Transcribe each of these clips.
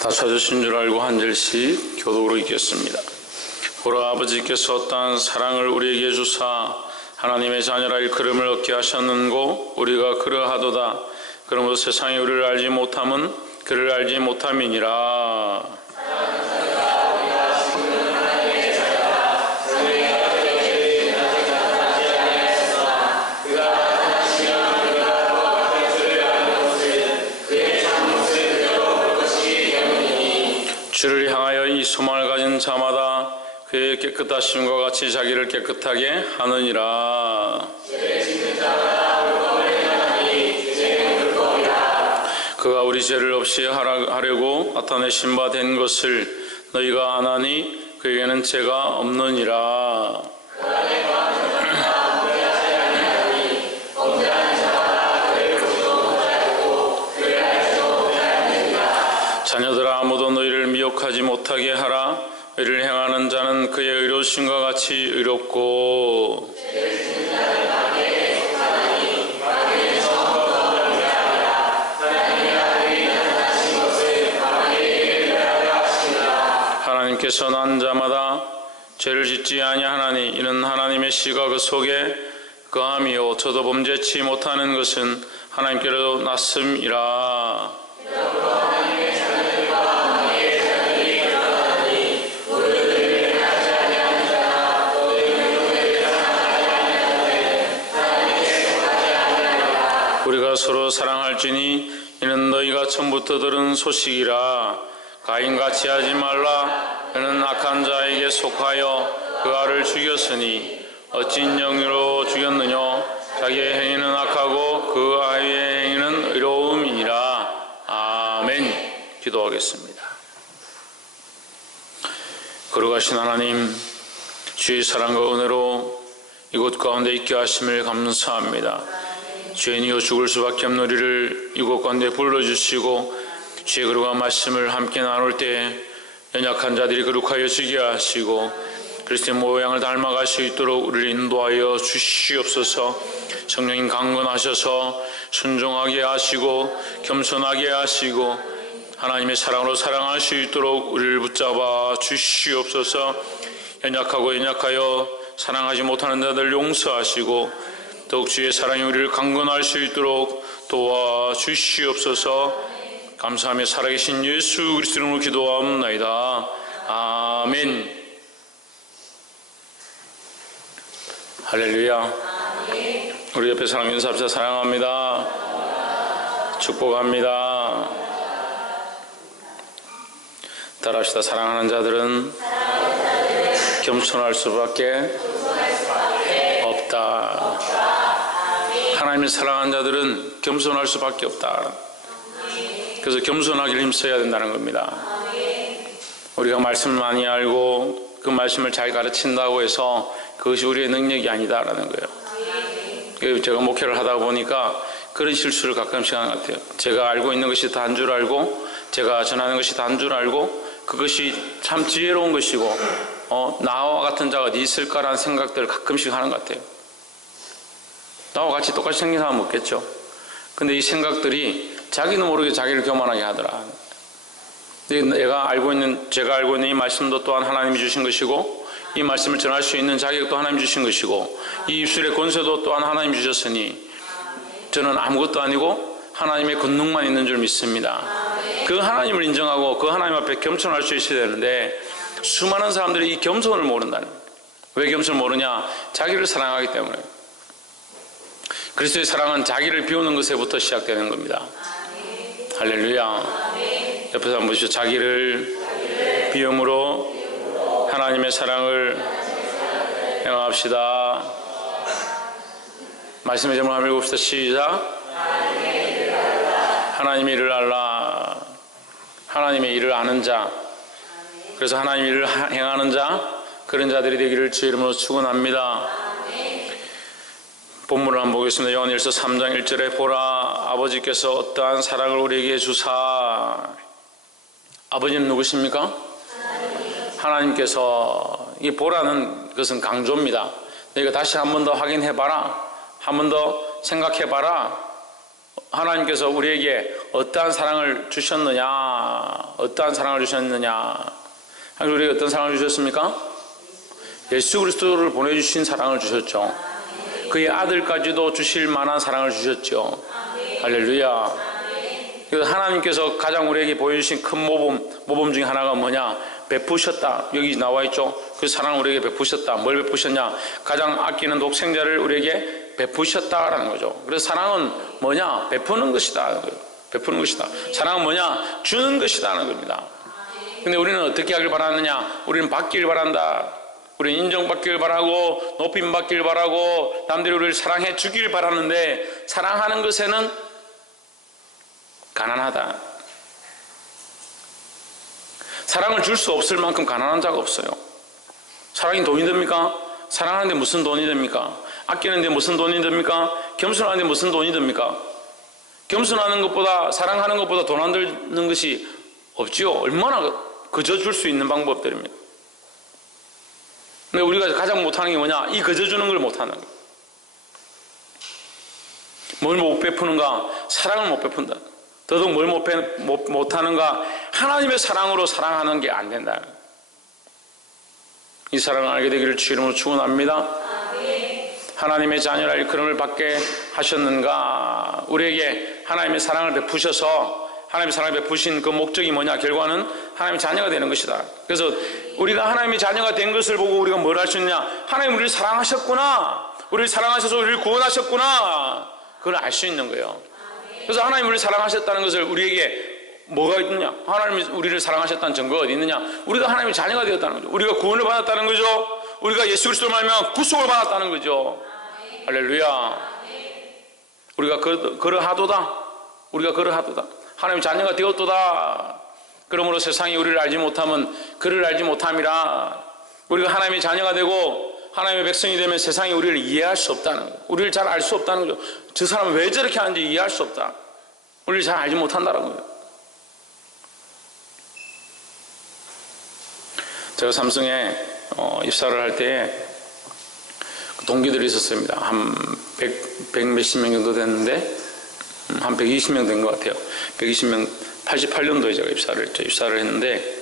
다 찾으신 줄 알고 한 절씩 교독으로 읽겠습니다. 보라, 아버지께서 어떠한 사랑을 우리에게 주사 하나님의 자녀라 일컬음을 얻게 하셨는고 우리가 그러하도다. 그러므로 세상이 우리를 알지 못함은 그를 알지 못함이니라. 주를 향하여 이 소망을 가진 자마다 그의 깨끗하심과 같이 자기를 깨끗하게 하느니라. 그가 우리 죄를 없이 하려고 나타내신 바 된 것을 너희가 아나니 그에게는 죄가 없느니라. 자녀들아, 아무도 너희를 미혹하지 못하게 하라. 의를 행하는 자는 그의 의로우심과 같이 의롭고 하나님께서 난 자마다 죄를 짓지 아니하나니 이는 하나님의 씨가 그 속에 거함이요 저도 범죄치 못하는 것은 하나님께로 났음이라. 우리가 서로 사랑할지니 이는 너희가 처음부터 들은 소식이라. 가인같이 하지 말라. 그는 악한 자에게 속하여 그 아를 죽였으니 어찌 인정으로 죽였느냐. 자기의 행위는 악하고 그 아이의 행위는 의로움이니라. 아멘. 기도하겠습니다. 거룩하신 하나님, 주의 사랑과 은혜로 이곳 가운데 있게 하심을 감사합니다. 죄인이여 죽을 수밖에 없는 우리를 이곳 가운데 불러주시고 주의 거룩한 말씀을 함께 나눌 때 연약한 자들이 거룩하여 지게 하시고 그리스도의 모양을 닮아갈 수 있도록 우리를 인도하여 주시옵소서. 성령님 강건하셔서 순종하게 하시고 겸손하게 하시고 하나님의 사랑으로 사랑할 수 있도록 우리를 붙잡아 주시옵소서. 연약하여 사랑하지 못하는 자들 용서하시고 더욱 주의 사랑이 우리를 강건할 수 있도록 도와주시옵소서. 감사하며 살아계신 예수 그리스도 이름으로 기도하옵나이다. 아멘. 할렐루야. 우리 옆에 사랑 인사합시다. 사랑합니다. 축복합니다. 따라합시다. 사랑하는 자들은 겸손할 수밖에 없다. 하나님을 사랑하는 자들은 겸손할 수밖에 없다. 그래서 겸손하기를 힘써야 된다는 겁니다. 우리가 말씀을 많이 알고 그 말씀을 잘 가르친다고 해서 그것이 우리의 능력이 아니다라는 거예요. 제가 목회를 하다 보니까 그런 실수를 가끔씩 하는 것 같아요. 제가 알고 있는 것이 다 한 줄 알고 제가 전하는 것이 다 한 줄 알고 그것이 참 지혜로운 것이고 나와 같은 자가 어디 있을까라는 생각들을 가끔씩 하는 것 같아요. 나와 같이 똑같이 생긴 사람은 없겠죠. 근데 이 생각들이 자기는 모르게 자기를 교만하게 하더라. 제가 알고 있는 이 말씀도 또한 하나님이 주신 것이고 이 말씀을 전할 수 있는 자격도 또 하나님이 주신 것이고 이 입술의 권세도 또한 하나님이 주셨으니 저는 아무것도 아니고 하나님의 권능만 있는 줄 믿습니다. 그 하나님을 인정하고 그 하나님 앞에 겸손할 수 있어야 되는데 수많은 사람들이 이 겸손을 모른다는 거예요. 왜 겸손을 모르냐? 자기를 사랑하기 때문에. 그리스도의 사랑은 자기를 비우는 것에부터 시작되는 겁니다. 할렐루야. 옆에서 한번 보시죠. 자기를 비움으로 하나님의 사랑을 행합시다. 말씀의 제목을 한번 읽읍시다. 시작. 하나님의 일을 알라. 하나님의 일을 아는 자. 그래서 하나님의 일을 행하는 자, 그런 자들이 되기를 주의 이름으로 축원합니다. 본문을 한번 보겠습니다. 요한일서 3장 1절에 보라, 아버지께서 어떠한 사랑을 우리에게 주사. 아버지는 누구십니까? 하나님께서. 이 보라는 그것은 강조입니다. 너희가 다시 한 번 더 확인해봐라. 한 번 더 생각해봐라. 하나님께서 우리에게 어떠한 사랑을 주셨느냐, 어떠한 사랑을 주셨느냐. 우리에게 어떤 사랑을 주셨습니까? 예수 그리스도를 보내주신 사랑을 주셨죠. 그의 아들까지도 주실 만한 사랑을 주셨죠. 할렐루야. 그래서 하나님께서 가장 우리에게 보여주신 큰 모범 중에 하나가 뭐냐? 베푸셨다. 여기 나와 있죠. 그 사랑을 우리에게 베푸셨다. 뭘 베푸셨냐? 가장 아끼는 독생자를 우리에게 베푸셨다라는 거죠. 그래서 사랑은 뭐냐? 베푸는 것이다. 베푸는 것이다. 사랑은 뭐냐? 주는 것이다는 겁니다. 근데 우리는 어떻게 하길 바라느냐? 우리는 받길 바란다. 우리는 인정받길 바라고 높임 받길 바라고 남들이 우리를 사랑해 주길 바라는데, 사랑하는 것에는 가난하다. 사랑을 줄 수 없을 만큼 가난한 자가 없어요. 사랑이 돈이 됩니까? 사랑하는데 무슨 돈이 됩니까? 아끼는데 무슨 돈이 됩니까? 겸손하는데 무슨 돈이 됩니까? 겸손하는 것보다, 사랑하는 것보다 돈 안 드는 것이 없지요. 얼마나 그저 줄 수 있는 방법들입니다. 근데 우리가 가장 못하는 게 뭐냐? 이 그저 주는 걸 못하는 거예요. 뭘 못 베푸는가? 사랑을 못 베푼다. 더더욱 뭘 못하는가? 하나님의 사랑으로 사랑하는 게 안 된다. 이 사랑을 알게 되기를 주 이름으로 축원합니다. 하나님의 자녀라 일컬음을 받게 하셨는가? 우리에게 하나님의 사랑을 베푸셔서, 하나님의 사랑을 베푸신 그 목적이 뭐냐? 결과는 하나님의 자녀가 되는 것이다. 그래서 우리가 하나님의 자녀가 된 것을 보고 우리가 뭘 할 수 있느냐? 하나님 우리를 사랑하셨구나. 우리를 사랑하셔서 우리를 구원하셨구나. 그걸 알 수 있는 거예요. 그래서 하나님 우리를 사랑하셨다는 것을, 우리에게 뭐가 있느냐? 하나님이 우리를 사랑하셨다는 증거가 어디 있느냐? 우리가 하나님의 자녀가 되었다는 거죠. 우리가 구원을 받았다는 거죠. 우리가 예수 그리스도를 말하면 구속을 받았다는 거죠. 할렐루야. 우리가 그러하도다. 우리가 그러하도다. 하나님의 자녀가 되었도다. 그러므로 세상이 우리를 알지 못하면 그를 알지 못함이라. 우리가 하나님의 자녀가 되고 하나님의 백성이 되면 세상이 우리를 이해할 수 없다는 거예요. 우리를 잘 알 수 없다는 거죠. 저 사람은 왜 저렇게 하는지 이해할 수 없다. 우리를 잘 알지 못한다는 거예요. 제가 삼성에 입사를 할 때에 동기들이 있었습니다. 한 100 몇십 명 정도 됐는데, 한 120명 된 것 같아요. 120명, 88년도에 제가 입사를 했는데,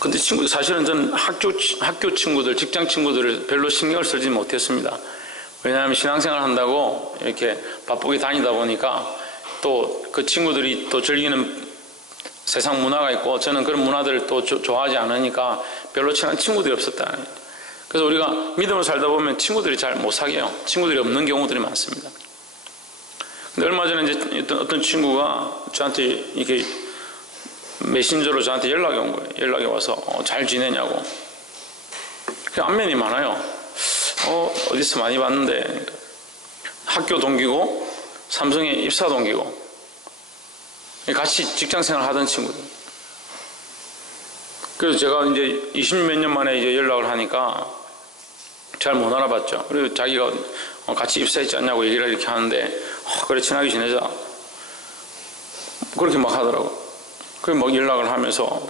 근데 사실은 저는 학교 친구들, 직장 친구들을 별로 신경을 쓰지 못했습니다. 왜냐하면 신앙생활 한다고 이렇게 바쁘게 다니다 보니까 또 그 친구들이 또 즐기는 세상 문화가 있고, 저는 그런 문화들을 또 좋아하지 않으니까 별로 친한 친구들이 없었다. 그래서 우리가 믿음을 살다 보면 친구들이 잘 못 사귀어요. 친구들이 없는 경우들이 많습니다. 근데 얼마 전에 이제 어떤 친구가 저한테 이렇게 메신저로 저한테 연락이 온 거예요. 연락이 와서 잘 지내냐고. 안면이 많아요. 어디서 많이 봤는데, 학교 동기고 삼성에 입사 동기고 같이 직장생활 하던 친구들. 그래서 제가 이제 20몇 년 만에 이제 연락을 하니까 잘 못 알아봤죠. 그리고 자기가 같이 입사했지 않냐고 얘기를 이렇게 하는데, 그래 친하게 지내자 그렇게 막 하더라고. 그래서 막 연락을 하면서,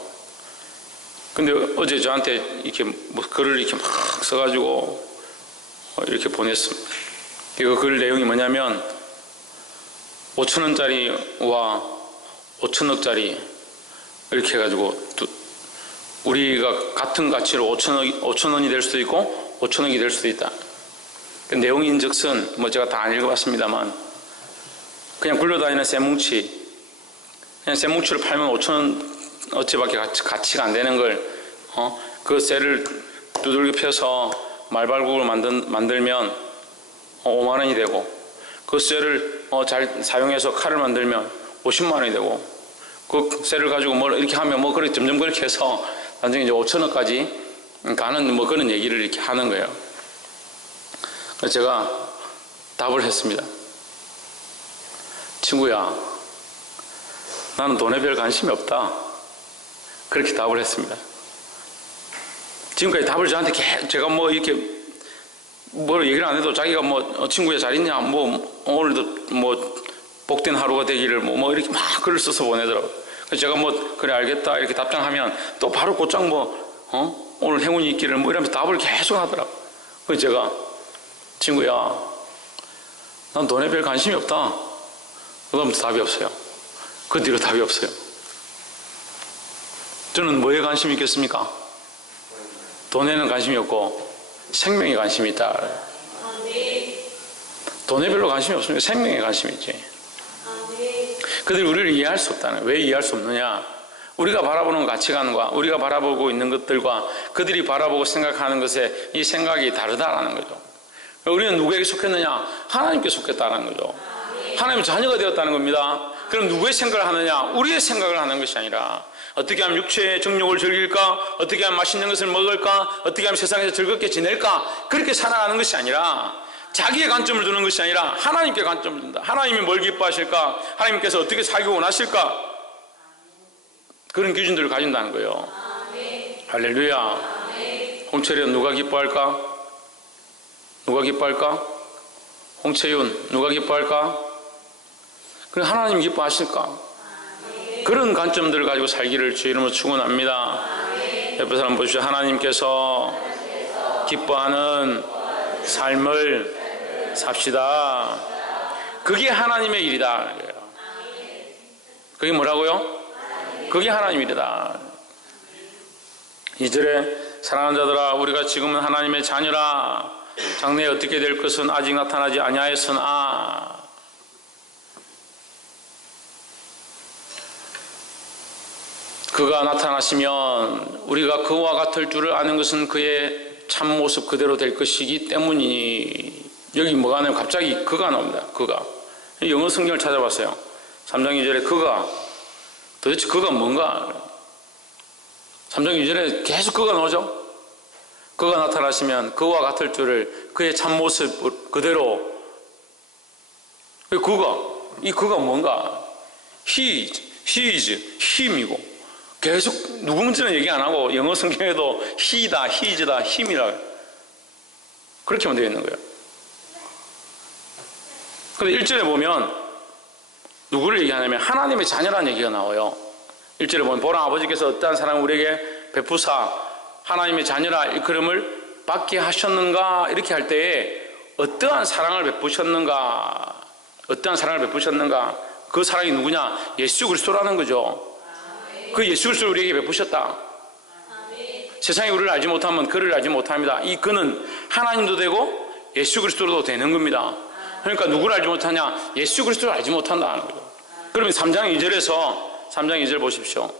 근데 어제 저한테 이렇게 뭐 글을 이렇게 막 써가지고 이렇게 보냈습니다. 이거 글 내용이 뭐냐면, 5천원짜리와 5천억짜리 이렇게 해가지고 우리가 같은 가치로 5천원이 될 수도 있고 5천억이 될 수도 있다. 그 내용인즉슨 뭐 제가 다 안 읽어봤습니다만, 그냥 굴러다니는 쇠뭉치, 그냥 쇠뭉치를 팔면 5천원어치밖에 가치가 안 되는 걸, 그 쇠를 두들겨 펴서 말발굽을 만들면 5만원이 되고, 그 쇠를 잘 사용해서 칼을 만들면 50만원이 되고, 그 쇠를 가지고 뭘 이렇게 하면 뭐 그렇게 점점 그렇게 해서 나중에 이제 5천억까지 가는 뭐 그런 얘기를 이렇게 하는 거예요. 그래서 제가 답을 했습니다. 친구야, 나는 돈에 별 관심이 없다. 그렇게 답을 했습니다. 지금까지 답을 저한테 제가 뭐 이렇게 뭐 얘기를 안 해도 자기가 뭐 친구야 잘 있냐, 뭐 오늘도 뭐 복된 하루가 되기를 뭐 이렇게 막 글을 써서 보내더라고요. 그래서 제가 뭐 그래 알겠다 이렇게 답장하면 또 바로 곧장 뭐 오늘 행운이 있기를 뭐 이러면서 답을 계속 하더라고요. 그래서 제가 친구야, 난 돈에 별 관심이 없다. 그럼 답이 없어요. 그 뒤로 답이 없어요. 저는 뭐에 관심이 있겠습니까? 돈에는 관심이 없고 생명에 관심이 있다. 돈에 별로 관심이 없습니다. 생명에 관심이 있지. 그들이 우리를 이해할 수 없다는 거예요. 왜 이해할 수 없느냐? 우리가 바라보는 가치관과 우리가 바라보고 있는 것들과 그들이 바라보고 생각하는 것에 이 생각이 다르다라는 거죠. 우리는 누구에게 속했느냐? 하나님께 속했다는 거죠. 하나님의 자녀가 되었다는 겁니다. 그럼 누구의 생각을 하느냐? 우리의 생각을 하는 것이 아니라 어떻게 하면 육체의 정욕을 즐길까? 어떻게 하면 맛있는 것을 먹을까? 어떻게 하면 세상에서 즐겁게 지낼까? 그렇게 살아가는 것이 아니라 자기의 관점을 두는 것이 아니라 하나님께 관점을 둔다. 하나님이 뭘 기뻐하실까? 하나님께서 어떻게 살기 원하실까? 그런 기준들을 가진다는 거예요. 할렐루야. 홍철이는 누가 기뻐할까? 누가 기뻐할까? 홍채윤 누가 기뻐할까? 그럼 하나님 기뻐하실까? 그런 관점들을 가지고 살기를 주의 이름으로 축원합니다. 옆에 사람 보십시오. 하나님께서 기뻐하는 삶을 삽시다. 그게 하나님의 일이다. 그게 뭐라고요? 그게 하나님의 일이다. 2절에 사랑하는 자들아 우리가 지금은 하나님의 자녀라. 장래에 어떻게 될 것은 아직 나타나지 아니하였으나 그가 나타나시면 우리가 그와 같을 줄을 아는 것은 그의 참모습 그대로 될 것이기 때문이니. 여기 뭐가 나오면 갑자기 그가 나옵니다. 그가. 영어 성경을 찾아봤어요. 3장 2절에 그가, 도대체 그가 뭔가? 3장 2절에 계속 그가 나오죠. 그가 나타나시면 그와 같을 줄을 그의 참모습 그대로. 이 그가 뭔가? He is, him이고 계속 누군지는 얘기 안 하고 영어 성경에도 he다, his다, him이라 그렇게만 되어 있는 거예요. 그런데 1절에 보면 누구를 얘기하냐면 하나님의 자녀라는 얘기가 나와요. 1절에 보면 보라 아버지께서 어떠한 사랑을 우리에게 베푸사 하나님의 자녀라 일컬음을 받게 하셨는가. 이렇게 할 때에 어떠한 사랑을 베푸셨는가, 어떠한 사랑을 베푸셨는가, 그 사랑이 누구냐? 예수 그리스도라는 거죠. 그 예수 그리스도를 우리에게 베푸셨다. 세상이 우리를 알지 못하면 그를 알지 못합니다. 이 그는 하나님도 되고 예수 그리스도도 되는 겁니다. 그러니까 누구를 알지 못하냐? 예수 그리스도를 알지 못한다는 거죠. 그러면 3장 2절에서 3장 2절 보십시오.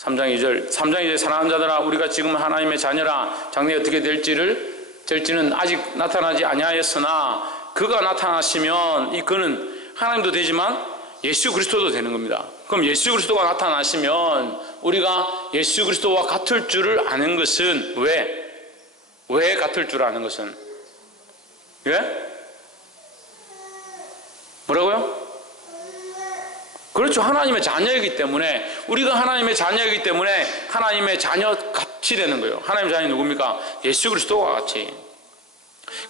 3장 2절 사랑하는 자들아 우리가 지금 하나님의 자녀라. 장래에 어떻게 될지는 아직 나타나지 아니하였으나 그가 나타나시면 이 그는 하나님도 되지만 예수 그리스도도 되는 겁니다. 그럼 예수 그리스도가 나타나시면 우리가 예수 그리스도와 같을 줄을 아는 것은 왜 같을 줄 아는 것은? 왜? 뭐라고요? 그렇죠. 하나님의 자녀이기 때문에, 우리가 하나님의 자녀이기 때문에 하나님의 자녀 같이 되는 거예요. 하나님의 자녀이 누굽니까? 예수 그리스도와 같이.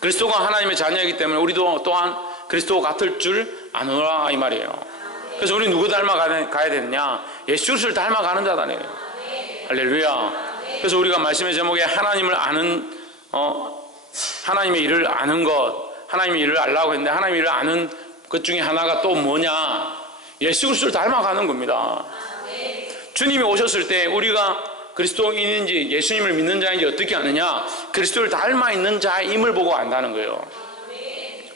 그리스도가 하나님의 자녀이기 때문에 우리도 또한 그리스도와 같을 줄 아노라 이 말이에요. 그래서 우리 누구 닮아가야 되느냐? 예수 그리스도를 닮아가는 자다네요. 할렐루야. 그래서 우리가 말씀의 제목에 하나님을 아는 하나님의 일을 아는 것, 하나님의 일을 알라고 했는데 하나님의 일을 아는 것 중에 하나가 또 뭐냐? 예수 그리스도를 닮아가는 겁니다. 주님이 오셨을 때 우리가 그리스도인인지 예수님을 믿는 자인지 어떻게 아느냐? 그리스도를 닮아 있는 자임을 보고 안다는 거예요.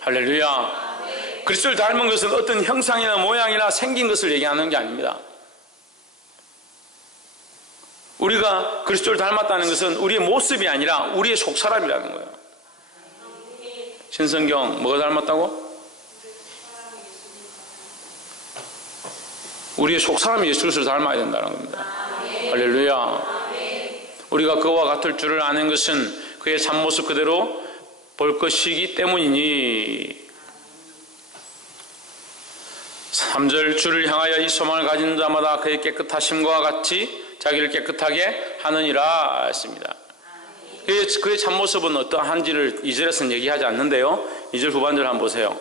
할렐루야. 그리스도를 닮은 것은 어떤 형상이나 모양이나 생긴 것을 얘기하는 게 아닙니다. 우리가 그리스도를 닮았다는 것은 우리의 모습이 아니라 우리의 속사람이라는 거예요. 신성경 뭐가 닮았다고? 우리의 속사람이 예수 그리스도를 닮아야 된다는 겁니다. 할렐루야. 우리가 그와 같을 줄을 아는 것은 그의 참모습 그대로 볼 것이기 때문이니. 3절 주를 향하여 이 소망을 가진 자마다 그의 깨끗하심과 같이 자기를 깨끗하게 하느니라 했습니다. 그의 참모습은 어떠한지를 2절에서는 얘기하지 않는데요. 2절 후반절 한번 보세요.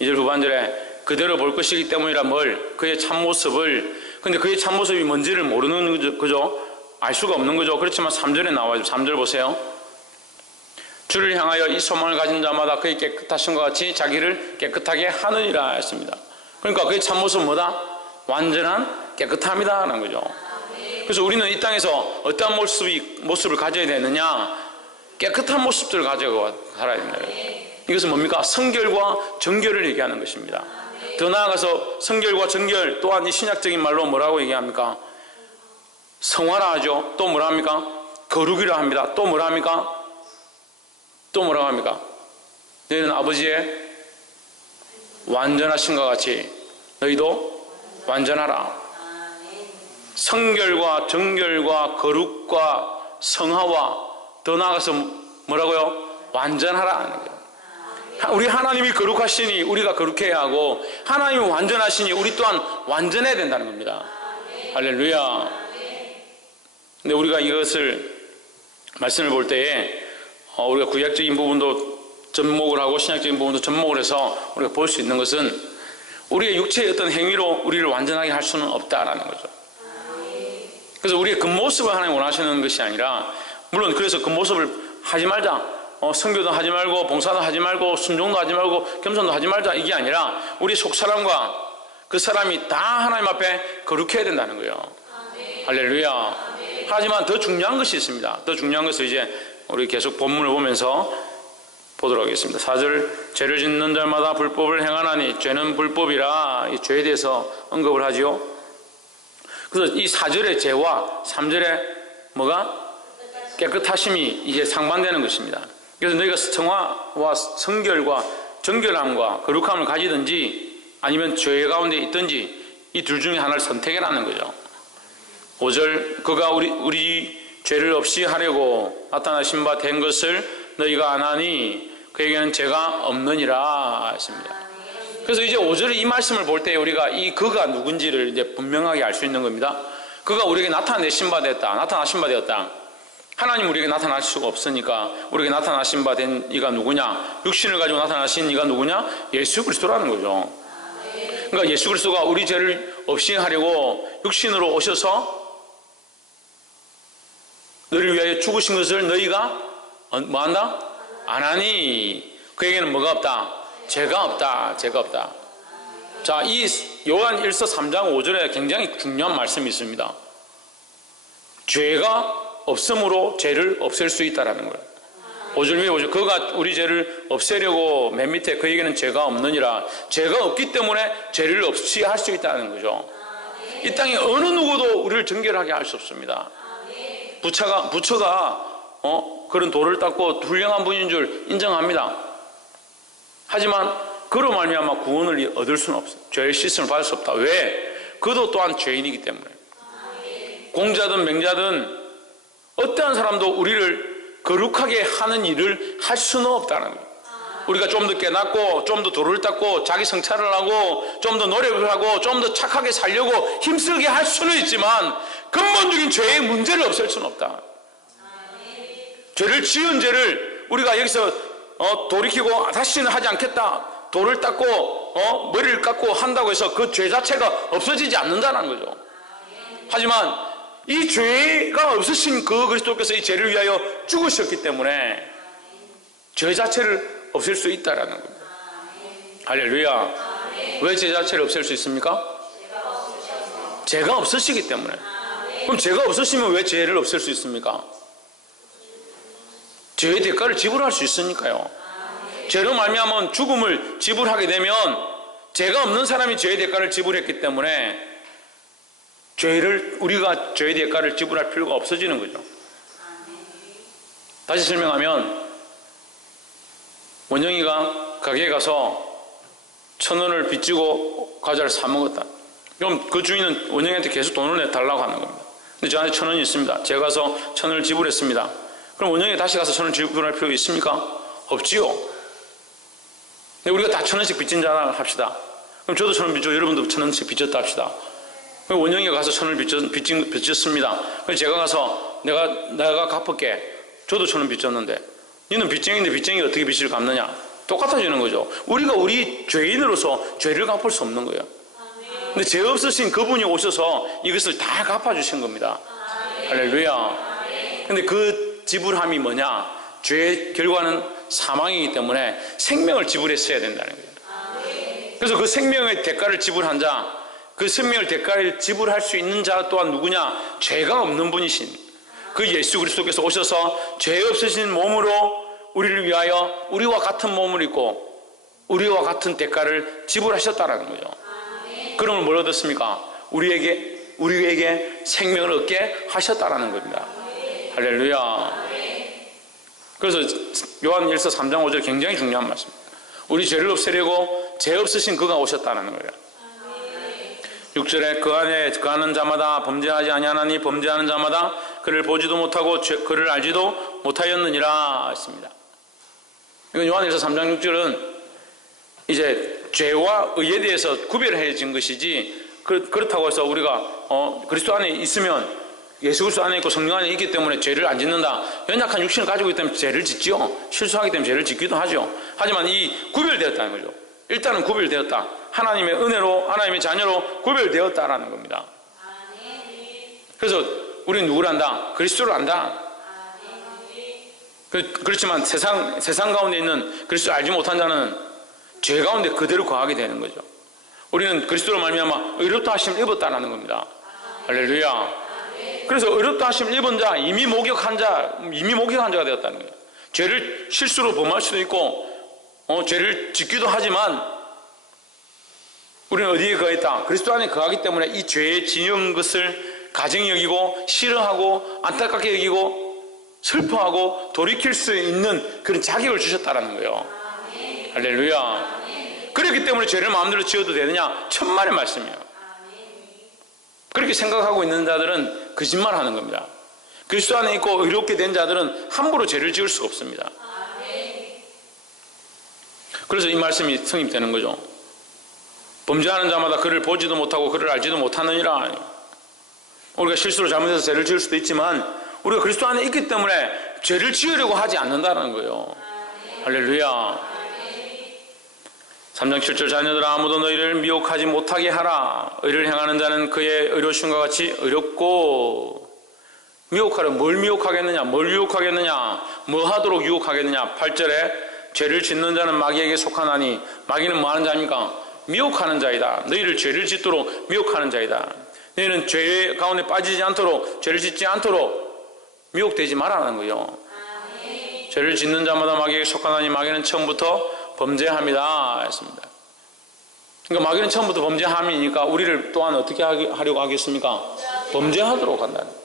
2절 후반절에 그대로 볼 것이기 때문이라 뭘? 그의 참모습을. 근데 그의 참모습이 뭔지를 모르는 거죠. 알 수가 없는 거죠. 그렇지만 3절에 나와요. 3절 보세요. 주를 향하여 이 소망을 가진 자마다 그의 깨끗하심과 같이 자기를 깨끗하게 하느니라 했습니다. 그러니까 그의 참모습은 뭐다? 완전한 깨끗함이다라는 거죠. 그래서 우리는 이 땅에서 어떠한 모습을 가져야 되느냐? 깨끗한 모습들을 가지고 살아야 된다. 이것은 뭡니까? 성결과 정결을 얘기하는 것입니다. 더 나아가서 성결과 정결 또한 이 신약적인 말로 뭐라고 얘기합니까? 성화라 하죠. 또 뭐라 합니까? 거룩이라 합니다. 또 뭐라 합니까? 또 뭐라고 합니까? 너희는 아버지의 완전하신 것 같이 너희도 완전하라. 성결과 정결과 거룩과 성화와 더 나아가서 뭐라고요? 완전하라 하는 거예요. 우리 하나님이 거룩하시니 우리가 거룩해야 하고, 하나님이 완전하시니 우리 또한 완전해야 된다는 겁니다. 할렐루야. 근데 우리가 이것을 말씀을 볼 때에 우리가 구약적인 부분도 접목을 하고 신약적인 부분도 접목을 해서 우리가 볼 수 있는 것은, 우리의 육체의 어떤 행위로 우리를 완전하게 할 수는 없다라는 거죠. 그래서 우리의 겉모습을 하나님 원하시는 것이 아니라, 물론 그래서 겉모습을 하지 말자, 선교도 하지 말고 봉사도 하지 말고 순종도 하지 말고 겸손도 하지 말자, 이게 아니라 우리 속사람과 그 사람이 다 하나님 앞에 거룩해야 된다는 거예요. 할렐루야. 하지만 더 중요한 것이 있습니다. 더 중요한 것을 이제 우리 계속 본문을 보면서 보도록 하겠습니다. 4절, 죄를 짓는 자마다 불법을 행하나니 죄는 불법이라, 이 죄에 대해서 언급을 하지요. 그래서 이 4절의 죄와 3절의 뭐가? 깨끗하심이 이제 상반되는 것입니다. 그래서 너희가 성화와 성결과 정결함과 거룩함을 가지든지 아니면 죄 가운데 있든지 이 둘 중에 하나를 선택해라는 거죠. 5절, 그가 우리 죄를 없이 하려고 나타나신 바 된 것을 너희가 안 하니 그에게는 죄가 없느니라 했습니다. 그래서 이제 5절의 이 말씀을 볼 때 우리가 이 그가 누군지를 이제 분명하게 알 수 있는 겁니다. 그가 우리에게 나타내신 바 되었다. 나타나신 바 되었다. 하나님 우리에게 나타날 수가 없으니까 우리에게 나타나신 바 된 이가 누구냐? 육신을 가지고 나타나신 이가 누구냐? 예수 그리스도라는 거죠. 그러니까 예수 그리스도가 우리 죄를 없이 하려고 육신으로 오셔서 너를 위하여 죽으신 것을 너희가 뭐한다? 안 하니 그에게는 뭐가 없다? 죄가 없다. 죄가 없다. 자, 이 요한 1서 3장 5절에 굉장히 중요한 말씀이 있습니다. 죄가 없음으로 죄를 없앨 수 있다라는 거예요. 5절 위에 보죠. 그가 우리 죄를 없애려고 맨 밑에 그에게는 죄가 없느니라. 죄가 없기 때문에 죄를 없이 할 수 있다는 거죠. 이 땅에 어느 누구도 우리를 정결하게 할 수 없습니다. 부처가 그런 도를 닦고 훌륭한 분인 줄 인정합니다. 하지만 그로 말미암아 구원을 얻을 수는 없어요. 죄의 씻음을 받을 수 없다. 왜? 그도 또한 죄인이기 때문에. 공자든 맹자든 어떠한 사람도 우리를 거룩하게 하는 일을 할 수는 없다는 거예요. 우리가 좀 더 깨닫고 좀 더 도를 닦고 자기 성찰을 하고 좀 더 노력을 하고 좀 더 착하게 살려고 힘쓰게 할 수는 있지만 근본적인 죄의 문제를 없앨 수는 없다. 죄를 지은 죄를 우리가 여기서 돌이키고 다시는 하지 않겠다, 돌을 닦고 머리를 깎고 한다고 해서 그 죄 자체가 없어지지 않는다는 거죠. 하지만 이 죄가 없으신 그 그리스도께서 이 죄를 위하여 죽으셨기 때문에 죄 자체를 없앨 수 있다라는 겁니다. 할렐루야. 왜 죄 자체를 없앨 수 있습니까? 죄가 없으시기 때문에. 그럼 죄가 없으시면 왜 죄를 없앨 수 있습니까? 죄의 대가를 지불할 수 있으니까요. 죄로 말미암은 죽음을 지불하게 되면 죄가 없는 사람이 죄의 대가를 지불했기 때문에 우리가 죄의 대가를 지불할 필요가 없어지는 거죠. 다시 설명하면, 원영이가 가게에 가서 1,000원을 빚지고 과자를 사 먹었다. 그럼 그 주인은 원영이한테 계속 돈을 내달라고 하는 겁니다. 근데 저한테 1,000원이 있습니다. 제가 가서 1,000원을 지불했습니다. 그럼 원영이 다시 가서 1,000원을 지불할 필요 있습니까? 없지요. 근데 우리가 다 1,000원씩 빚진 자라 합시다. 그럼 저도 1,000원 빚고 여러분도 1,000원씩 빚졌다 합시다. 그럼 원영이가 가서 1,000원을 빚졌습니다. 그럼 제가 가서 내가 갚을게. 저도 1,000원 빚졌는데 너는 빚쟁이인데 빚쟁이가 어떻게 빚을 갚느냐? 똑같아지는 거죠. 우리가 우리 죄인으로서 죄를 갚을 수 없는 거예요. 근데 죄 없으신 그분이 오셔서 이것을 다 갚아주신 겁니다. 할렐루야. 근데 그 지불함이 뭐냐? 죄의 결과는 사망이기 때문에 생명을 지불했어야 된다는 거예요. 그래서 그 생명의 대가를 지불한 자, 그 생명의 대가를 지불할 수 있는 자 또한 누구냐? 죄가 없는 분이신 그 예수 그리스도께서 오셔서 죄 없으신 몸으로 우리를 위하여 우리와 같은 몸을 입고 우리와 같은 대가를 지불하셨다라는 거죠. 그러면 뭘 얻었습니까? 우리에게 생명을 얻게 하셨다라는 겁니다. 할렐루야. 그래서 요한일서 3장 5절 굉장히 중요한 말씀입니다. 우리 죄를 없애려고 죄 없으신 그가 오셨다는 거예요. 6절에 그 안에 거하는 자마다 범죄하지 아니하나니 범죄하는 자마다 그를 보지도 못하고 그를 알지도 못하였느니라 했습니다. 이건 요한일서 3장 6절은 이제 죄와 의에 대해서 구별해진 것이지, 그렇다고 해서 우리가 그리스도 안에 있으면, 예수 그리스도 안에 있고 성령 안에 있기 때문에 죄를 안 짓는다, 연약한 육신을 가지고 있기 때문에 죄를 짓지요. 실수하기 때문에 죄를 짓기도 하죠. 하지만 이 구별되었다는 거죠. 일단은 구별되었다. 하나님의 은혜로, 하나님의 자녀로 구별되었다라는 겁니다. 그래서 우리는 누구를 안다? 그리스도를 안다. 그렇지만 세상 가운데 있는 그리스도를 알지 못한 자는 죄 가운데 그대로 거하게 되는 거죠. 우리는 그리스도로 말미암아 의롭다 하심을 입었다는 겁니다. 할렐루야. 그래서 의롭다 하심을 입은 자, 이미 목욕한 자가 되었다는 거예요. 죄를 실수로 범할 수도 있고 죄를 짓기도 하지만 우리는 어디에 거했다? 그리스도 안에 거하기 때문에 이 죄에 지은 것을 가증히 여기고 싫어하고 안타깝게 여기고 슬퍼하고 돌이킬 수 있는 그런 자격을 주셨다는 거예요. 할렐루야. 그렇기 때문에 죄를 마음대로 지어도 되느냐? 천만의 말씀이에요. 그렇게 생각하고 있는 자들은 거짓말하는 겁니다. 그리스도 안에 있고 의롭게 된 자들은 함부로 죄를 지을 수가 없습니다. 그래서 이 말씀이 성립되는 거죠. 범죄하는 자마다 그를 보지도 못하고 그를 알지도 못하느니라. 우리가 실수로 잘못해서 죄를 지을 수도 있지만 우리가 그리스도 안에 있기 때문에 죄를 지으려고 하지 않는다는 거예요. 할렐루야. 3장 7절 자녀들아 아무도 너희를 미혹하지 못하게 하라. 의를 행하는 자는 그의 의로우심과 같이 의롭고. 미혹하려 뭘 미혹하겠느냐? 뭘 유혹하겠느냐? 뭐 하도록 유혹하겠느냐? 8절에 죄를 짓는 자는 마귀에게 속하나니, 마귀는 뭐 하는 자입니까? 미혹하는 자이다. 너희를 죄를 짓도록 미혹하는 자이다. 너희는 죄 가운데 빠지지 않도록, 죄를 짓지 않도록 미혹되지 말라는 거예요. 죄를 짓는 자마다 마귀에게 속하나니 마귀는 처음부터 범죄함이다 했습니다. 그러니까 마귀는 처음부터 범죄함이니까 우리를 또한 어떻게 하려고 하겠습니까? 범죄하도록 한다는 거예요.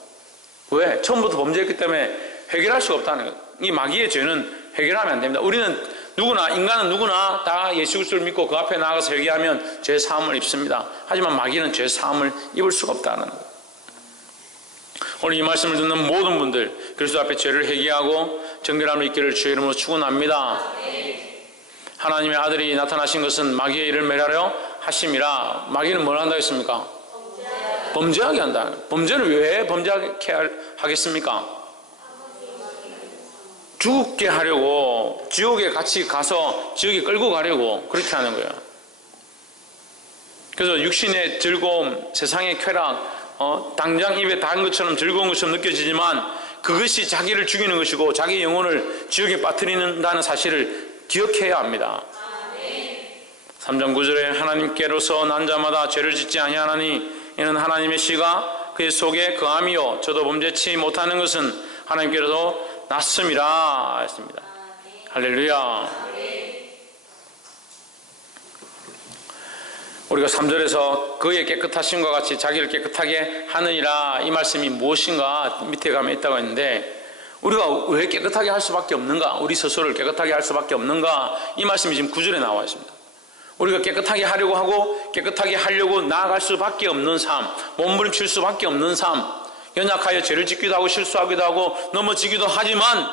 왜? 처음부터 범죄했기 때문에 해결할 수가 없다는 거예요. 이 마귀의 죄는 해결하면 안 됩니다. 우리는 누구나, 인간은 누구나 다 예수 그리스도를 믿고 그 앞에 나가서 회개하면 죄 사함을 입습니다. 하지만 마귀는 죄 사함을 입을 수가 없다는 거예요. 오늘 이 말씀을 듣는 모든 분들, 그리스도 앞에 죄를 회개하고 정결함을 입기를 주의 이름으로 축원합니다. 하나님의 아들이 나타나신 것은 마귀의 일을 멸하려 하심이라. 마귀는 뭘 한다 했습니까? 범죄하게 한다. 범죄를 왜 범죄하게 하겠습니까? 죽게 하려고, 지옥에 같이 가서 지옥에 끌고 가려고 그렇게 하는 거예요. 그래서 육신의 즐거움, 세상의 쾌락, 당장 입에 닿은 것처럼 즐거운 것처럼 느껴지지만 그것이 자기를 죽이는 것이고 자기 영혼을 지옥에 빠뜨린다는 사실을 기억해야 합니다. 3장 9절에 하나님께로서 난 자마다 죄를 짓지 아니하나니 이는 하나님의 씨가 그의 속에 거함이요 저도 범죄치 못하는 것은 하나님께로서 났음이라 했습니다. 할렐루야. 우리가 3절에서 그의 깨끗하심과 같이 자기를 깨끗하게 하느니라, 이 말씀이 무엇인가 밑에 가면 있다고 했는데, 우리가 왜 깨끗하게 할 수밖에 없는가? 우리 스스로를 깨끗하게 할 수밖에 없는가? 이 말씀이 지금 9절에 나와 있습니다. 우리가 깨끗하게 하려고 하고 깨끗하게 하려고 나아갈 수밖에 없는 삶, 몸부림칠 수밖에 없는 삶, 연약하여 죄를 짓기도 하고 실수하기도 하고 넘어지기도 하지만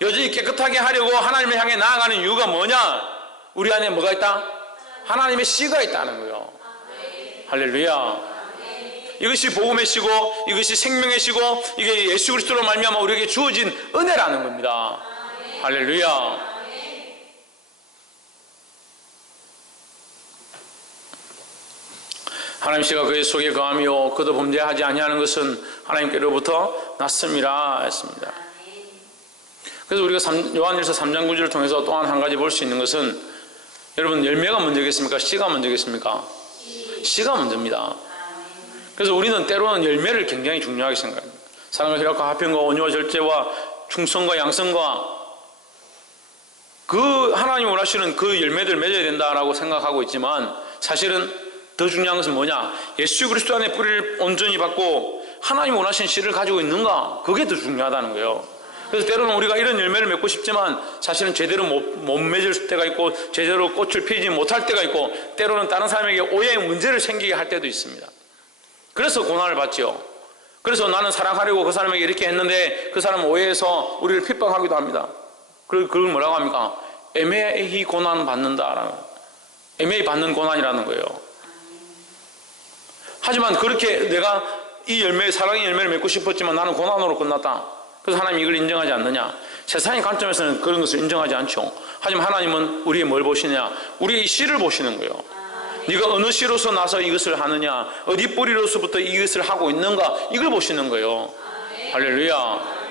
여전히 깨끗하게 하려고 하나님을 향해 나아가는 이유가 뭐냐? 우리 안에 뭐가 있다? 하나님의 씨가 있다는 거예요. 할렐루야. 이것이 복음의 씨고 이것이 생명의 씨고 이게 예수 그리스도로 말미암아 우리에게 주어진 은혜라는 겁니다. 할렐루야. 하나님 씨가 그의 속에 거함이요 그도 범죄하지 아니하는 것은 하나님께로부터 났음이라 했습니다. 그래서 우리가 요한일서 3장 9절을 통해서 또한 한 가지 볼 수 있는 것은 여러분, 열매가 먼저겠습니까? 씨가 먼저겠습니까? 씨가 먼저입니다. 그래서 우리는 때로는 열매를 굉장히 중요하게 생각합니다. 사랑과 희락과 화평과 온유와 절제와 충성과 양성과 그 하나님이 원하시는 그 열매들을 맺어야 된다라고 생각하고 있지만, 사실은 더 중요한 것은 뭐냐? 예수 그리스도 안에 뿌리를 온전히 받고 하나님이 원하시는 씨를 가지고 있는가? 그게 더 중요하다는 거예요. 그래서 때로는 우리가 이런 열매를 맺고 싶지만 사실은 제대로 못 맺을 때가 있고, 제대로 꽃을 피우지 못할 때가 있고, 때로는 다른 사람에게 오해의 문제를 생기게 할 때도 있습니다. 그래서 고난을 받죠. 그래서 나는 사랑하려고 그 사람에게 이렇게 했는데 그 사람은 오해해서 우리를 핍박하기도 합니다. 그걸 뭐라고 합니까? 애매히 고난 받는다라는, 애매히 받는 고난이라는 거예요. 하지만 그렇게 내가 이 열매, 사랑의 열매를 맺고 싶었지만 나는 고난으로 끝났다. 그래서 하나님이 이걸 인정하지 않느냐? 세상의 관점에서는 그런 것을 인정하지 않죠. 하지만 하나님은 우리의 뭘 보시느냐? 우리의 씨를 보시는 거예요. 네가 어느 씨로서 나서 이것을 하느냐, 어디 뿌리로서부터 이것을 하고 있는가, 이걸 보시는 거예요. 할렐루야.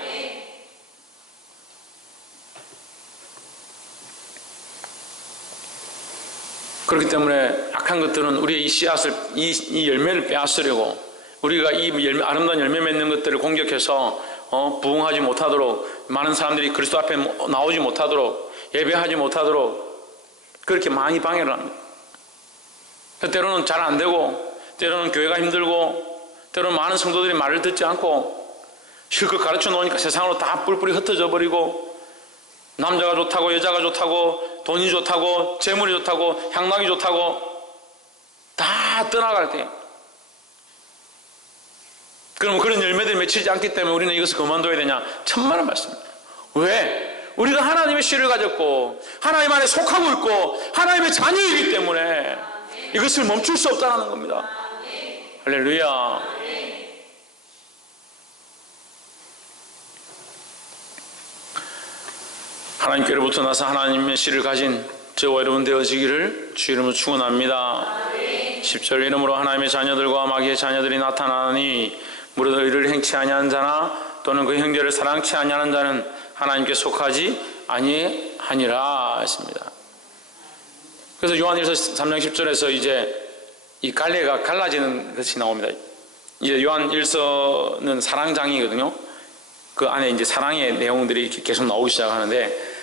그렇기 때문에 악한 것들은 우리의 이 씨앗을, 이 열매를 빼앗으려고, 우리가 이 아름다운 열매 맺는 것들을 공격해서 부흥하지 못하도록, 많은 사람들이 그리스도 앞에 나오지 못하도록, 예배하지 못하도록 그렇게 많이 방해를 합니다. 때로는 잘 안 되고, 때로는 교회가 힘들고, 때로는 많은 성도들이 말을 듣지 않고 실컷 가르쳐 놓으니까 세상으로 다 뿔뿔이 흩어져 버리고, 남자가 좋다고, 여자가 좋다고, 돈이 좋다고, 재물이 좋다고, 향락이 좋다고 다 떠나갈 때, 그럼 그런 열매들이 맺히지 않기 때문에 우리는 이것을 그만둬야 되냐? 천만의 말씀입니다. 왜? 우리가 하나님의 씨를 가졌고 하나님 안에 속하고 있고 하나님의 자녀이기 때문에 이것을 멈출 수 없다는 겁니다. 할렐루야. 하나님께로부터 나서 하나님의 씨를 가진 저와 여러분 되어지기를 주 이름으로 축원합니다. 10절, 이름으로 하나님의 자녀들과 마귀의 자녀들이 나타나니 무릇 의를 행치 아니하는 자나 또는 그 형제를 사랑치 아니하는 자는 하나님께 속하지 아니하니라 했습니다. 그래서 요한일서 3장 10절에서 이제 이 갈래가 갈라지는 것이 나옵니다. 이제 요한일서는 사랑장이거든요. 그 안에 이제 사랑의 내용들이 계속 나오기 시작하는데,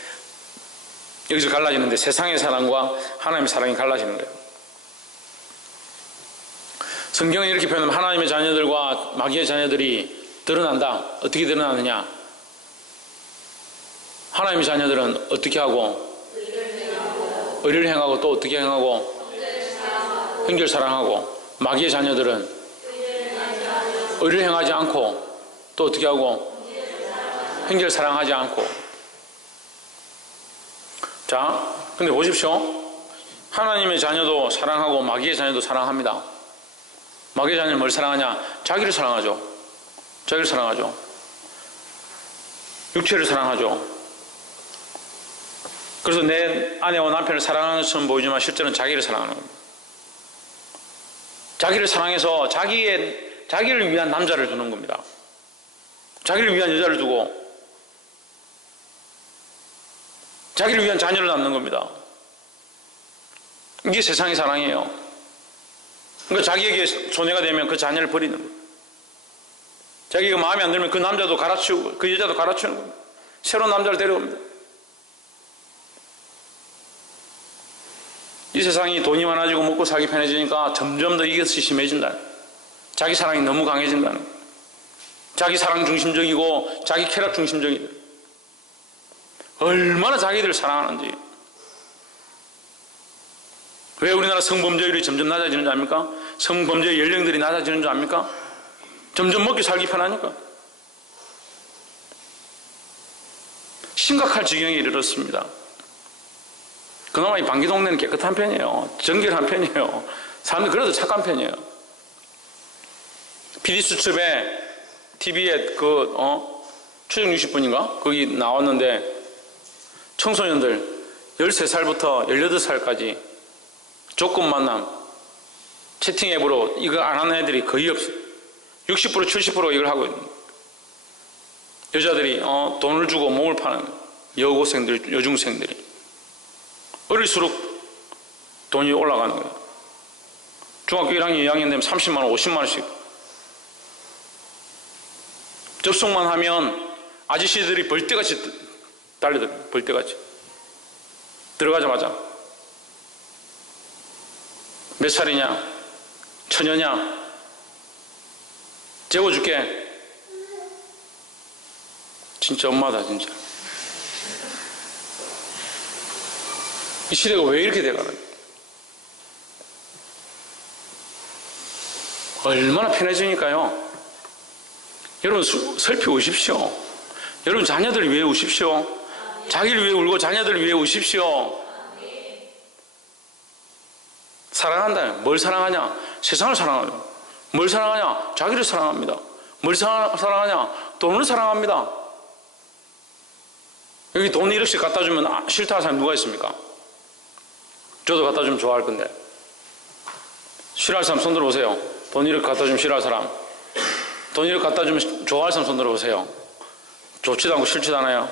여기서 갈라지는데 세상의 사랑과 하나님의 사랑이 갈라지는 거예요. 성경은 이렇게 표현하면 하나님의 자녀들과 마귀의 자녀들이 드러난다. 어떻게 드러나느냐? 하나님의 자녀들은 어떻게 하고? 의를 행하고 또 어떻게 행하고? 형제를 사랑하고. 마귀의 자녀들은 의를 행하지 않고 또 어떻게 하고? 형제를 사랑하지 않고. 자, 근데 보십시오. 하나님의 자녀도 사랑하고 마귀의 자녀도 사랑합니다. 마귀의 자녀는 뭘 사랑하냐? 자기를 사랑하죠. 자기를 사랑하죠. 육체를 사랑하죠. 그래서 내 아내와 남편을 사랑하는 것처럼 보이지만 실제로는 자기를 사랑하는 겁니다. 자기를 사랑해서 자기를 위한 남자를 두는 겁니다. 자기를 위한 여자를 두고 자기를 위한 자녀를 낳는 겁니다. 이게 세상의 사랑이에요. 그러니까 자기에게 손해가 되면 그 자녀를 버리는 거예요. 자기가 마음에 안 들면 그 남자도 갈아치우고 그 여자도 갈아치우는 겁니다. 새로운 남자를 데려옵니다. 이 세상이 돈이 많아지고 먹고 살기 편해지니까 점점 더 이것이 심해진다. 자기 사랑이 너무 강해진다는 거예요. 자기 사랑 중심적이고 자기 쾌락 중심적이다. 얼마나 자기들을 사랑하는지. 왜 우리나라 성범죄율이 점점 낮아지는 줄 압니까? 성범죄 연령들이 낮아지는 줄 압니까? 점점 먹기 살기 편하니까. 심각할 지경에 이르렀습니다. 그나마 이 방기 동네는 깨끗한 편이에요. 정결한 편이에요. 사람들 그래도 착한 편이에요. PD수첩에 TV에 추정 60분인가? 거기 나왔는데 청소년들 13살부터 18살까지 조건 만남 채팅 앱으로 이거 안 하는 애들이 거의 없어요. 60% 70%가 이걸 하고 있는 거예요. 여자들이 돈을 주고 몸을 파는 거예요. 여고생들, 여중생들이 어릴수록 돈이 올라가는 거예요. 중학교 1학년, 2학년 되면 30만 원, 50만 원씩. 접속만 하면 아저씨들이 벌떼같이 달려들어요. 벌떼같이. 들어가자마자 몇 살이냐? 처녀냐? 재워줄게. 진짜 엄마다 진짜. 이 시대가 왜 이렇게 돼가는? 얼마나 편해지니까요. 여러분 살펴보십시오. 여러분 자녀들을 위해 우십시오. 자기를 위해 울고 자녀들을 위해 우십시오. 사랑한다. 뭘 사랑하냐? 세상을 사랑하냐? 뭘 사랑하냐? 자기를 사랑합니다. 뭘 사랑하냐? 돈을 사랑합니다. 여기 돈 1억씩 갖다 주면 싫다 하는 사람 누가 있습니까? 저도 갖다 주면 좋아할 건데. 싫어할 사람 손 들어보세요. 돈 1억 갖다 주면 싫어할 사람. 돈 1억 갖다 주면 좋아할 사람 손 들어보세요. 좋지도 않고 싫지도 않아요.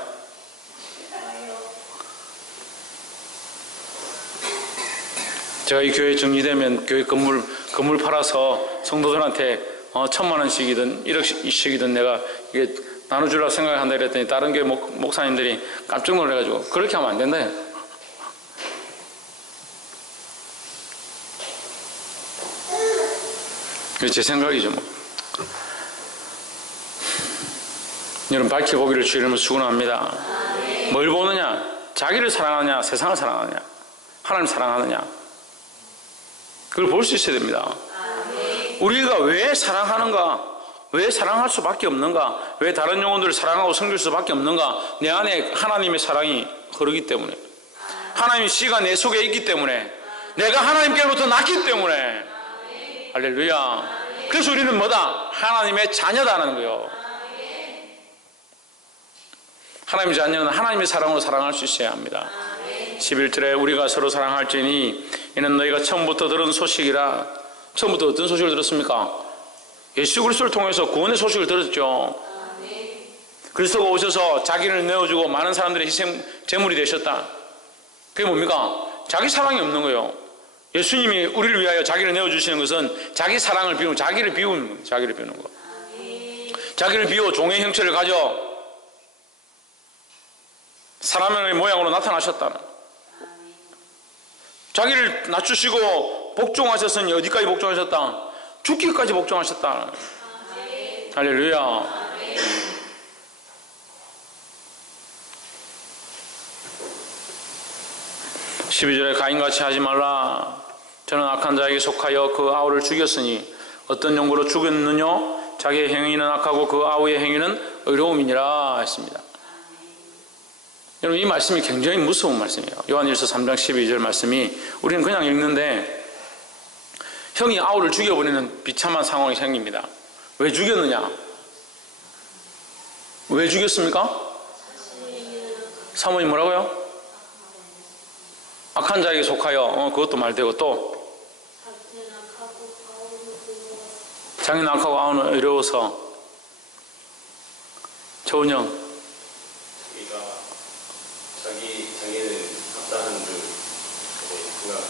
제가 이 교회 정리되면 교회 건물 팔아서 성도들한테 1,000만 원씩이든 1억씩이든 내가 이게 나눠주려고 생각한다 이랬더니 다른 교회 목사님들이 깜짝 놀래가지고 그렇게 하면 안 된다. 그게 제 생각이죠 뭐. 여러분 밝혀보기를 주 이름으로 축원합니다. 뭘 보느냐? 자기를 사랑하느냐? 세상을 사랑하느냐? 하나님 사랑하느냐? 그걸 볼 수 있어야 됩니다. 우리가 왜 사랑하는가? 왜 사랑할 수밖에 없는가? 왜 다른 영혼들을 사랑하고 섬길 수밖에 없는가? 내 안에 하나님의 사랑이 흐르기 때문에, 하나님의 씨가 내 속에 있기 때문에, 내가 하나님께로부터 났기 때문에. 할렐루야. 그래서 우리는 뭐다? 하나님의 자녀다는 거예요. 하나님의 자녀는 하나님의 사랑으로 사랑할 수 있어야 합니다. 11절에 우리가 서로 사랑할지니 이는 너희가 처음부터 들은 소식이라. 처음부터 어떤 소식을 들었습니까? 예수 그리스도를 통해서 구원의 소식을 들었죠. 그리스도가 오셔서 자기를 내어주고 많은 사람들의 희생 제물이 되셨다. 그게 뭡니까? 자기 사랑이 없는 거예요. 예수님이 우리를 위하여 자기를 내어주시는 것은 자기 사랑을 비우는, 자기를 비우는 거예요. 자기를 비우는 거. 자기를 비워 종의 형체를 가져 사람의 모양으로 나타나셨다는, 자기를 낮추시고 복종하셨으니 어디까지 복종하셨다? 죽기까지 복종하셨다. 할렐루야. 네. 12절에 가인같이 하지 말라. 저는 악한 자에게 속하여 그 아우를 죽였으니 어떤 용구로 죽였느냐? 자기의 행위는 악하고 그 아우의 행위는 의로움이니라 했습니다. 여러분 이 말씀이 굉장히 무서운 말씀이에요. 요한일서 3장 12절 말씀이 우리는 그냥 읽는데 형이 아우를 죽여버리는 비참한 상황이 생깁니다. 왜 죽였느냐? 왜 죽였습니까? 사모님 뭐라고요? 악한 자에게 속하여 그것도 말되고 또 자기는 악하고 아우는 의로워서. 조은영 자기는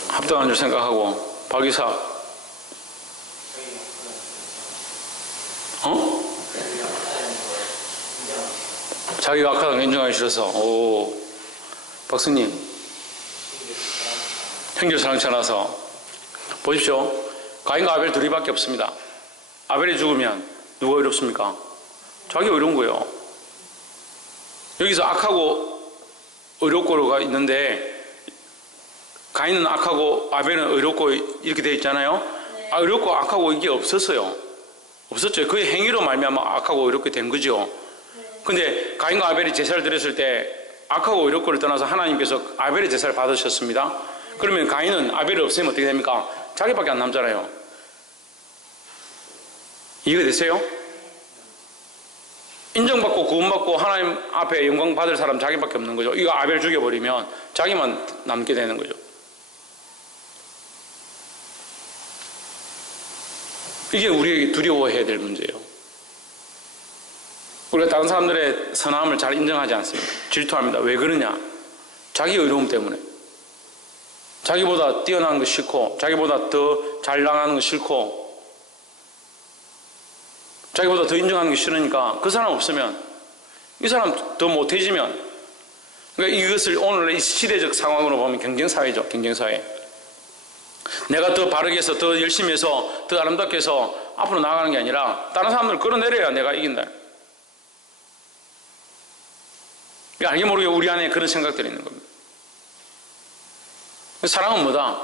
합당한 줄 생각하고. 박이사 자기가 악하다는 걸 인정하기 싫어서. 오. 박수님 형제를 사랑치 않아서. 보십시오. 가인과 아벨 둘이밖에 없습니다. 아벨이 죽으면 누가 의롭습니까? 자기가 의로운 거예요. 여기서 악하고 의롭고가 있는데 가인은 악하고 아벨은 의롭고 이렇게 되어 있잖아요. 의롭고 악하고 이게 없었어요. 없었죠. 그의 행위로 말미암아 악하고 의롭게 된 거죠. 근데 가인과 아벨이 제사를 드렸을 때 악하고 의롭고를 떠나서 하나님께서 아벨의 제사를 받으셨습니다. 그러면 가인은 아벨을 없애면 어떻게 됩니까? 자기밖에 안 남잖아요. 이해가 되세요? 인정받고 구원받고 하나님 앞에 영광 받을 사람 자기밖에 없는 거죠. 이거 아벨 죽여버리면 자기만 남게 되는 거죠. 이게 우리에게 두려워해야 될 문제예요. 우리가 다른 사람들의 선함을 잘 인정하지 않습니다. 질투합니다. 왜 그러냐? 자기 의로움 때문에. 자기보다 뛰어난 거 싫고, 자기보다 더 잘 나가는 거 싫고, 자기보다 더 인정하는 게 싫으니까 그 사람 없으면, 이 사람 더 못해지면, 그러니까 이것을 오늘 이 시대적 상황으로 보면 경쟁사회죠. 경쟁사회. 내가 더 바르게 해서 더 열심히 해서 더 아름답게 해서 앞으로 나가는 게 아니라 다른 사람들을 끌어내려야 내가 이긴다. 알게 모르게 우리 안에 그런 생각들이 있는 겁니다. 사랑은 뭐다?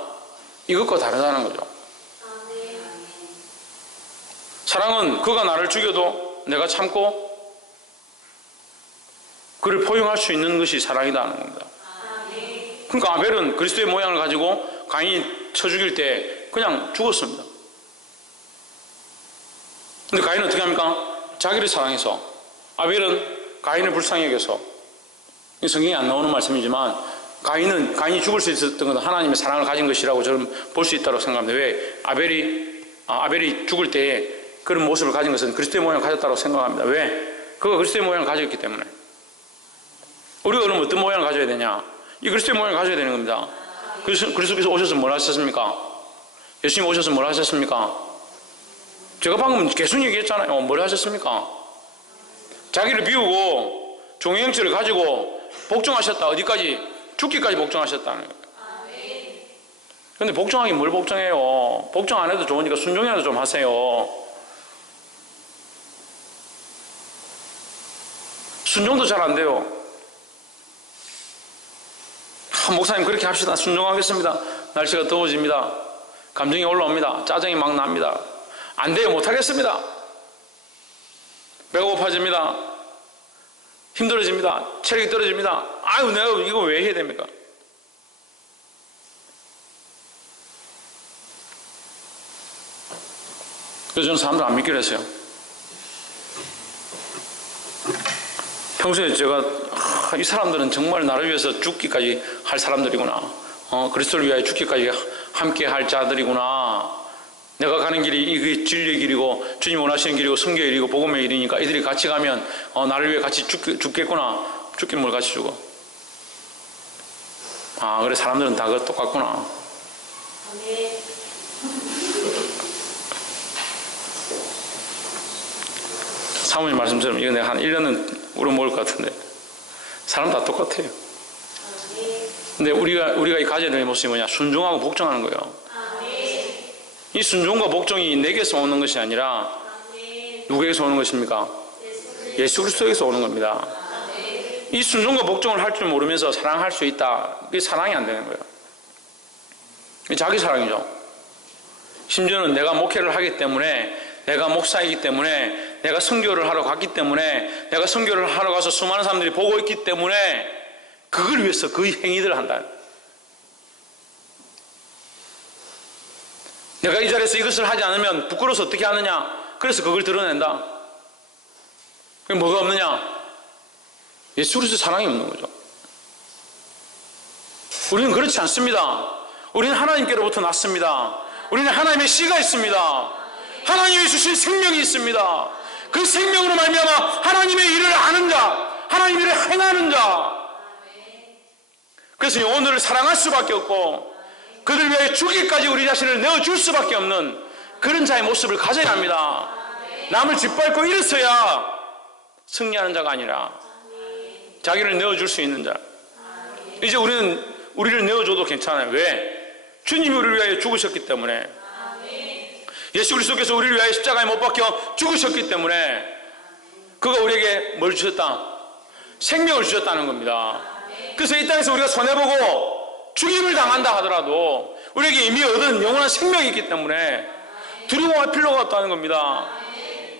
이것과 다르다는 거죠. 사랑은 그가 나를 죽여도 내가 참고 그를 포용할 수 있는 것이 사랑이다는 겁니다. 그러니까 아벨은 그리스도의 모양을 가지고 가인이 쳐 죽일 때 그냥 죽었습니다. 근데 가인은 어떻게 합니까? 자기를 사랑해서, 아벨은 가인을 불쌍히 여겨서. 이 성경에 안 나오는 말씀이지만 가인이 죽을 수 있었던 것은 하나님의 사랑을 가진 것이라고 저는 볼 수 있다고 생각합니다. 왜? 아벨이 죽을 때에 그런 모습을 가진 것은 그리스도의 모양을 가졌다고 생각합니다. 왜? 그가 그리스도의 모양을 가졌기 때문에. 우리가 그럼 어떤 모양을 가져야 되냐? 이 그리스도의 모양을 가져야 되는 겁니다. 그리스도께서 오셔서 뭘 하셨습니까? 예수님 오셔서 뭘 하셨습니까? 제가 방금 계속 얘기했잖아요. 뭘 하셨습니까? 자기를 비우고 종의 형체를 가지고 복종하셨다. 어디까지? 죽기까지 복종하셨다는 거예요. 그런데 복종하긴 뭘 복종해요? 복종 안 해도 좋으니까 순종이라도 좀 하세요. 순종도 잘 안 돼요. 목사님 그렇게 합시다. 순종하겠습니다. 날씨가 더워집니다. 감정이 올라옵니다. 짜증이 막 납니다. 안 돼요. 못하겠습니다. 배가 고파집니다. 힘들어집니다. 체력이 떨어집니다. 아유, 내가 이거 왜 해야 됩니까? 그래서 저는 사람들 안 믿기로 했어요. 평소에 제가 이 사람들은 정말 나를 위해서 죽기까지 할 사람들이구나. 그리스도를 위하여 죽기까지 함께 할 자들이구나. 내가 가는 길이 이게 진리의 길이고 주님 원하시는 길이고 성경의 길이고 복음의 길이니까 이들이 같이 가면 나를 위해 같이 죽겠구나. 죽긴 뭘 같이 죽어. 아, 그래 사람들은 다 똑같구나. 사모님 말씀처럼 이거 내가 한 1년은 울어먹을 것 같은데 사람 다 똑같아요. 근데 우리가 가져야 되는 모습이 뭐냐? 순종하고 복종하는 거예요. 이 순종과 복종이 내게서 오는 것이 아니라 누구에게서 오는 것입니까? 예수 그리스도에게서 오는 겁니다. 이 순종과 복종을 할 줄 모르면서 사랑할 수 있다. 그게 사랑이 안 되는 거예요. 이게 자기 사랑이죠. 심지어는 내가 목회를 하기 때문에, 내가 목사이기 때문에, 내가 선교를 하러 갔기 때문에, 내가 선교를 하러 가서 수많은 사람들이 보고 있기 때문에 그걸 위해서 그 행위들을 한다. 내가 이 자리에서 이것을 하지 않으면 부끄러워서 어떻게 하느냐? 그래서 그걸 드러낸다. 그게 뭐가 없느냐? 예수 그리스도 사랑이 없는 거죠. 우리는 그렇지 않습니다. 우리는 하나님께로부터 났습니다. 우리는 하나님의 씨가 있습니다. 하나님이 주신 생명이 있습니다. 그 생명으로 말미암아 하나님의 일을 아는 자, 하나님의 일을 행하는 자. 그래서 영혼들을 사랑할 수밖에 없고 그들 위해 죽기까지 우리 자신을 내어줄 수밖에 없는 그런 자의 모습을 가져야 합니다. 남을 짓밟고 일어서야 승리하는 자가 아니라 자기를 내어줄 수 있는 자. 이제 우리를 내어줘도 괜찮아요. 왜? 주님이 우리를 위하여 죽으셨기 때문에, 예수 그리스도께서 우리를 위하여 십자가에 못 박혀 죽으셨기 때문에 그가 우리에게 뭘 주셨다? 생명을 주셨다는 겁니다. 그래서 이 땅에서 우리가 손해보고 죽임을 당한다 하더라도 우리에게 이미 얻은 영원한 생명이 있기 때문에 두려워할 필요가 없다는 겁니다.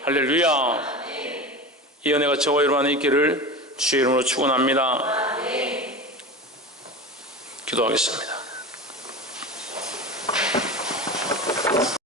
할렐루야. 이 은혜가 저와 여러분 안에 있기를 주의 이름으로 축원합니다. 기도하겠습니다.